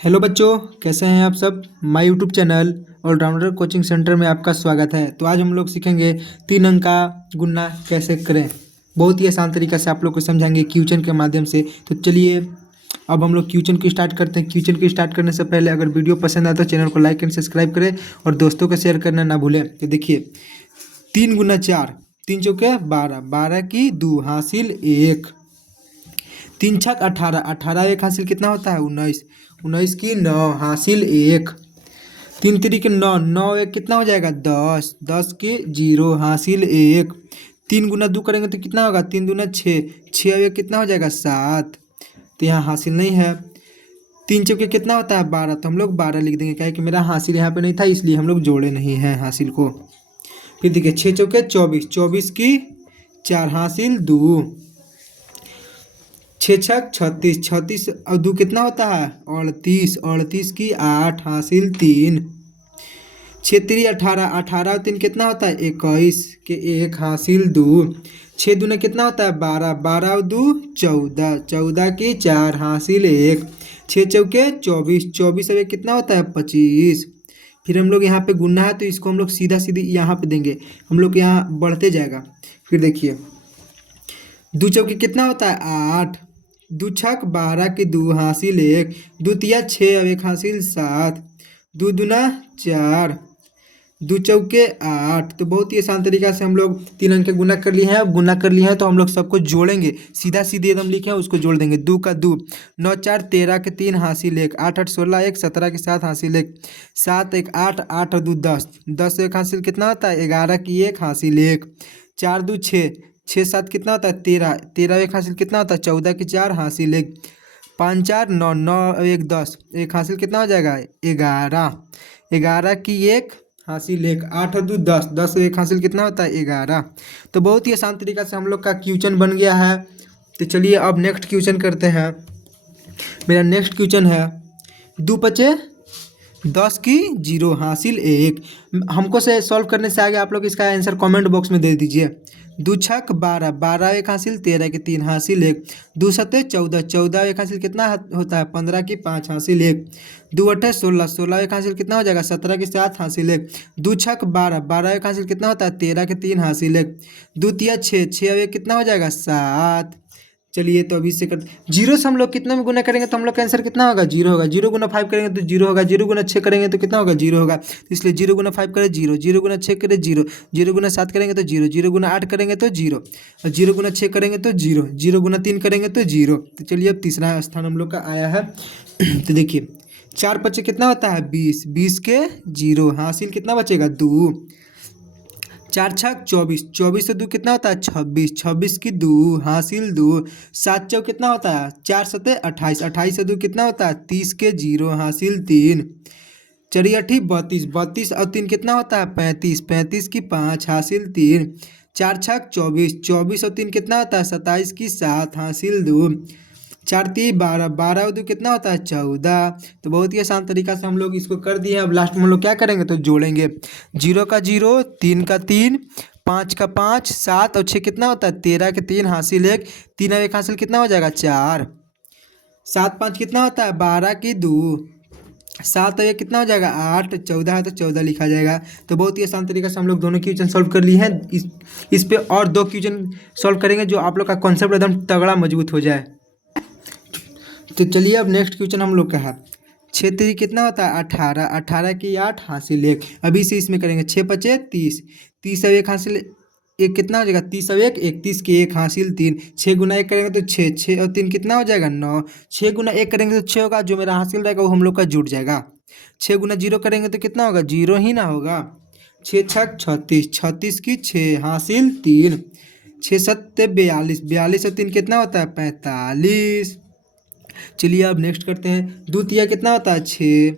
Hello बच्चों, कैसे हैं आप सब। My YouTube channel all rounder coaching centre में आपका स्वागत है। तो आज हम लोग सीखेंगे 3 अंक का गुणा कैसे करें। बहुत ही आसान तरीका से आप लोग को समझाएंगे क्वेश्चन के माध्यम से। तो चलिए अब हम लोग क्वेश्चन को स्टार्ट करते हैं। क्वेश्चन को स्टार्ट करने से पहले अगर वीडियो पसंद आए तो चैनल को लाइक एंड सब्सक्राइब करें और दोस्तों को शेयर करना ना भूलें। तो देखिए 3 × 4, 3 चौके 12, 12 की 2 हासिल 1, 3 छक 18, 18 एक हासिल कितना होता है 19, 19 की 9 हासिल 1, 3 तिरी 9, 9 एक कितना हो जाएगा 10, 10 की 0 हासिल 1, 3 × 2 करेंगे तो कितना होगा 3 दूना 6, 6 एक कितना हो जाएगा 7। तो यहाँ हासिल नहीं है। 3 चौके कितना होता है 12, तो हम लोग 12 लिख देंगे, क्या है कि मेरा हासिल यहाँ पे नहीं था इसलिए हम लोग जोड़े नहीं हैं हासिल को। फिर देखिए 6 चौके 24, 24 की 4 हासिल 2, 6 छक 36, 36 और 2 कितना होता है 38, 38 की 8 हासिल 3, 6 तिरी 18, 18 और 3 कितना होता है 21 के 1 हासिल 2, 6 दूने कितना होता है 12, 12 और 2 14, 14 की 4 हासिल 1, 6 चौके 24, 24 और 1 कितना होता है 25। फिर हम लोग यहाँ पे गुना है तो इसको हम लोग सीधा सीधी यहाँ पे देंगे, हम लोग यहाँ बढ़ते जाएगा। फिर देखिए 2 चौके कितना होता है 8, 2 छक 12 की 2 हासिल 1, 2 तिया 6 और 1 हासिल 7, 2 दूना 4, 2 चौके 8। तो बहुत ही आसान तरीका से हम लोग 3 अंक के गुना कर लिए हैं। अब गुना कर लिए हैं तो हम लोग सबको जोड़ेंगे, सीधा सीधे एकदम लिखे हैं उसको जोड़ देंगे। 2 का 2, 9 4 13 के 3 हासिल 1, 8 8 16 1 17 के 7 हासिल 1, 7 1 8, 8 और 2 10, 10 1 हासिल कितना होता है 11 की 1 हासिल 1, 4 2 6, 6 7 कितना होता है 13, 13 1 हासिल कितना होता है 14 की 4 हासिल 1, 5 4 9, 9 1 10, 1 हासिल कितना हो जाएगा 11, 11 की 1 हासिल 1, 8 और 2 10, 10 और 1 हासिल कितना होता है 11। तो बहुत ही आसान तरीका से हम लोग का क्वेश्चन बन गया है। तो चलिए अब नेक्स्ट क्वेश्चन करते हैं। मेरा नेक्स्ट क्वेश्चन है 2 पचे 10 की 0 हासिल 1। हमको से सॉल्व करने से आगे आप लोग इसका आंसर कमेंट बॉक्स में दे दीजिए। 2 छक 12, 12 1 हासिल 13 की 3 हासिल 1, 2 सत्ते 14, 14 1 हासिल कितना होता है 15 की 5 हासिल 1, 2 अट्ठे 16, 16 1 हासिल कितना हो जाएगा 17 की 7 हासिल 1, 2 छक 12, 12 1 हासिल कितना होता है 13 की 3 हासिल 1, 2 तिया 6, 6 1 कितना हो जाएगा 7। चलिए तो अभी से कर जीरो से हम लोग कितने में गुना करेंगे तो हम लोग का आंसर कितना होगा 0 होगा। 0 × 5 करेंगे तो 0 होगा, 0 × 6 करेंगे तो कितना होगा 0 होगा। तो इसलिए 0 × 5 करें 0, 0 × 6 करें 0, 0 × 7 करेंगे तो 0, 0 × 8 करेंगे तो 0, और 0 × 6 करेंगे तो 0, 0 × 3 करेंगे तो 0। तो चलिए अब तीसरा स्थान हम लोग का आया है। तो देखिए 4 5 कितना होता है 20, 20 के 0 हासिल कितना बचेगा 2, 4 छक 24, 24 से 2 कितना होता है 26, 26 की 2 हासिल 2, 7 चौक कितना होता है 4 सत्ते 28, 28 से 2 कितना होता है 30 के 0 हासिल 3, चरी 8 32, 32 और 3 कितना होता है 35, 35 की 5 हासिल 3, 4 छक 24, 24 और 3 कितना होता है 27 की 7 हासिल 2, 4 3 12, 12 और 2 कितना होता है 14। तो बहुत ही आसान तरीका से हम लोग इसको कर दिए हैं। अब लास्ट में हम लोग क्या करेंगे तो जोड़ेंगे 0 का 0, 3 का 3, 5 का 5, 7 और 6 कितना होता है 13 के 3 हासिल 1, 3 और 1 हासिल कितना हो जाएगा 4, 7 5 कितना होता है 12 की 2, 7 और 1 कितना हो जाएगा 8, 14 है तो 14 लिखा जाएगा। तो बहुत ही आसान तरीके से हम लोग दोनों क्वेश्चन सॉल्व कर लिए हैं। इस पे और 2 क्वेश्चन सॉल्व करेंगे जो आप लोग का कॉन्सेप्ट एकदम तगड़ा मजबूत हो जाए। तो चलिए अब नेक्स्ट क्वेश्चन हम लोग का है 6 3 कितना होता है 18, 18 की 8 हासिल 1। अभी से इसमें करेंगे 6 5 30, 30 और 1 हासिल 1 कितना हो जाएगा 30 और 1 31 की 1 हासिल 3, 6 × 1 करेंगे तो 6, 6 और 3 कितना हो जाएगा 9, 6 × 1 करेंगे तो 6 होगा, जो मेरा हासिल रहेगा वो हम लोग का जुट जाएगा। 6 × 0 करेंगे तो कितना होगा 0 ही ना होगा। 6 छक 36, 36 की 6 हासिल 3, 6 7 42, 42 और 3 कितना होता है 45। चलिए अब नेक्स्ट करते हैं। 2 तिया कितना होता है 6,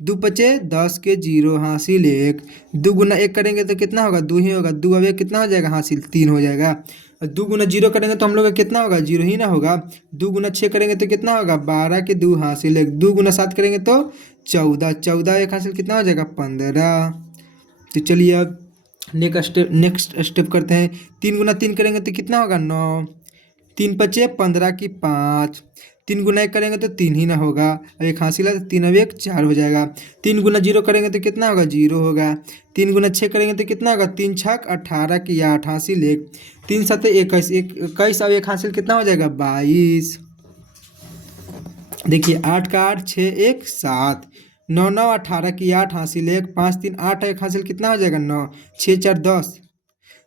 2 पचे 10 के 0 हासिल 1, 2 × 1 करेंगे तो कितना होगा 2 ही होगा, 2 अब 1 कितना हो जाएगा हासिल 3 हो जाएगा, और 2 × 0 करेंगे तो हम लोग का कितना होगा 0 ही ना होगा। 2 × 6 करेंगे तो कितना होगा 12 के 2 हासिल 1, 2 × 7 करेंगे तो 14, 14 1 हासिल कितना हो जाएगा 15। तो चलिए अब नेक्स्ट स्टेप करते हैं। 3 × 3 करेंगे तो कितना होगा 9, 3 पचे 15 की 5, 3 गुना 1 करेंगे तो 3 ही ना होगा, अब एक हासिल है तो 3 अब 1 4 हो जाएगा। 3 गुना 0 करेंगे तो कितना होगा 0 होगा। 3 गुना 6 करेंगे तो कितना होगा 3 छक 18 की 8 हासिल 1, 3 7 21 21 अब एक हासिल कितना हो जाएगा 22। देखिए 8 का 8 6 1 7, 9 9 18 की 8 हासिल 1, 5 3 8 एक हासिल कितना हो जाएगा 9, 6 4 10,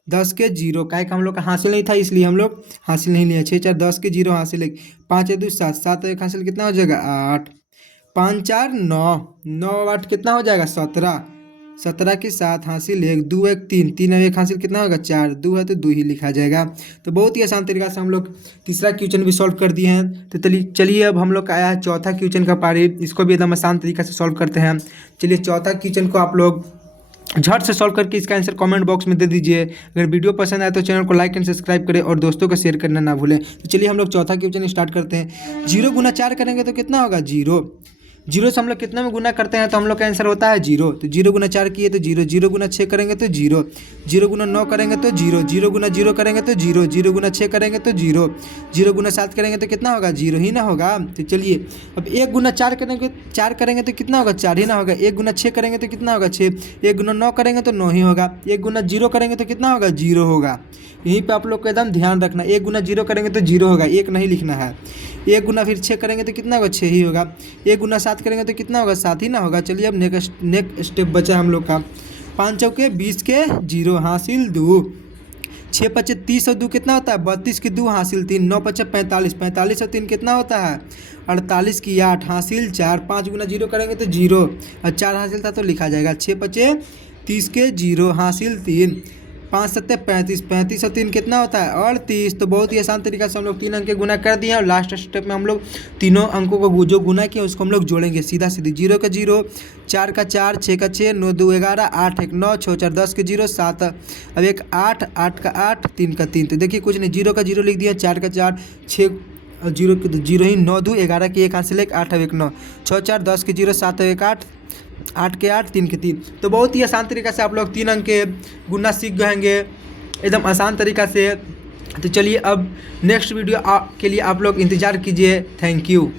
10 के 0 का एक हम लोग का हासिल नहीं था इसलिए हम लोग हासिल नहीं लिया। 6 4 10 के 0 हासिल 1, 5 2 7 7 एक हासिल कितना हो जाएगा 8, 5 4 9, 9 8 कितना हो जाएगा 17, 17 के 7 हासिल 1, 2 1 3, 3 एक हासिल कितना होगा 4, 2 है तो 2 ही लिखा जाएगा। तो बहुत ही आसान तरीका से हम लोग तीसरा क्वेश्चन भी सॉल्व कर दिए हैं। तो चलिए अब हम लोग का आया है चौथा क्वेश्चन का पारी, इसको भी एकदम आसान तरीका से सॉल्व करते हैं। चलिए चौथा क्वेश्चन को आप लोग झट से सॉल्व करके इसका आंसर कमेंट बॉक्स में दे दीजिए। अगर वीडियो पसंद आए तो चैनल को लाइक एंड सब्सक्राइब करें और दोस्तों को शेयर करना ना भूलें। तो चलिए हम लोग चौथा क्वेश्चन स्टार्ट करते हैं। 0 गुना 4 करेंगे तो कितना होगा 0, 0 से हम लोग कितना में गुना करते हैं तो हम लोग का आंसर होता है 0। तो 0 गुना 4 किए तो 0, 0 गुना 6 करेंगे तो 0, 0 गुना 9 करेंगे तो 0, 0 गुना 0 करेंगे तो 0, 0 गुना 6 करेंगे तो 0, 0 गुना 7 करेंगे तो कितना होगा 0 ही ना होगा। तो चलिए अब 1 गुना 4 करेंगे तो कितना होगा 4 ही ना होगा। 1 गुना 6 करेंगे तो कितना होगा 6, 1 गुना 9 करेंगे तो 9 ही होगा। 1 गुना 0 करेंगे तो कितना होगा 0 होगा। यहीं पे आप लोग को एकदम ध्यान रखना, 1 गुना 0 करेंगे तो 0 होगा, 1 नहीं लिखना है। 1 गुना फिर 6 करेंगे तो कितना होगा 6 ही होगा। 1 गुना 7 करेंगे तो कितना होगा 7 ही ना होगा। चलिए अब नेक्स्ट स्टेप बचा हम लोग का। 5 चौके 20 के 0 हासिल 2, 6 पचे 30 और 2 कितना होता है 32 की 2 हासिल 3, 9 पचे 45, 45 और 3 कितना होता है 48 की 8 हासिल 4, 5 गुना 0 करेंगे तो 0 और 4 हासिल था तो लिखा जाएगा। 6 पचे 30 के 0 हासिल 3, 5 7 35, 35 और 3 कितना होता है 38। तो बहुत ही आसान तरीका से हम लोग 3 अंक के गुना कर दिए और लास्ट स्टेप में हम लोग तीनों अंकों को जो गुना किया उसको हम लोग जोड़ेंगे सीधा सीधी। 0 का 0, 4 का 4, 6 का 6, 9 2 11, 8 1 9, 6 4 10 के 0 7, अब एक 8, 8 का 8, 3 का 3। तो देखिए कुछ नहीं, 0 का 0 लिख दिया, 4 का 4, 6 0 के 0 ही, 9 2 11 की 1 हासिल 1, 8 1 9, 6 4 10 के 0 7 1 8, 8 के 8, 3 के 3। तो बहुत ही आसान तरीका से आप लोग 3 अंक के गुना सीख जाएंगे एकदम आसान तरीका से। तो चलिए अब नेक्स्ट वीडियो के लिए आप लोग इंतज़ार कीजिए। Thank you.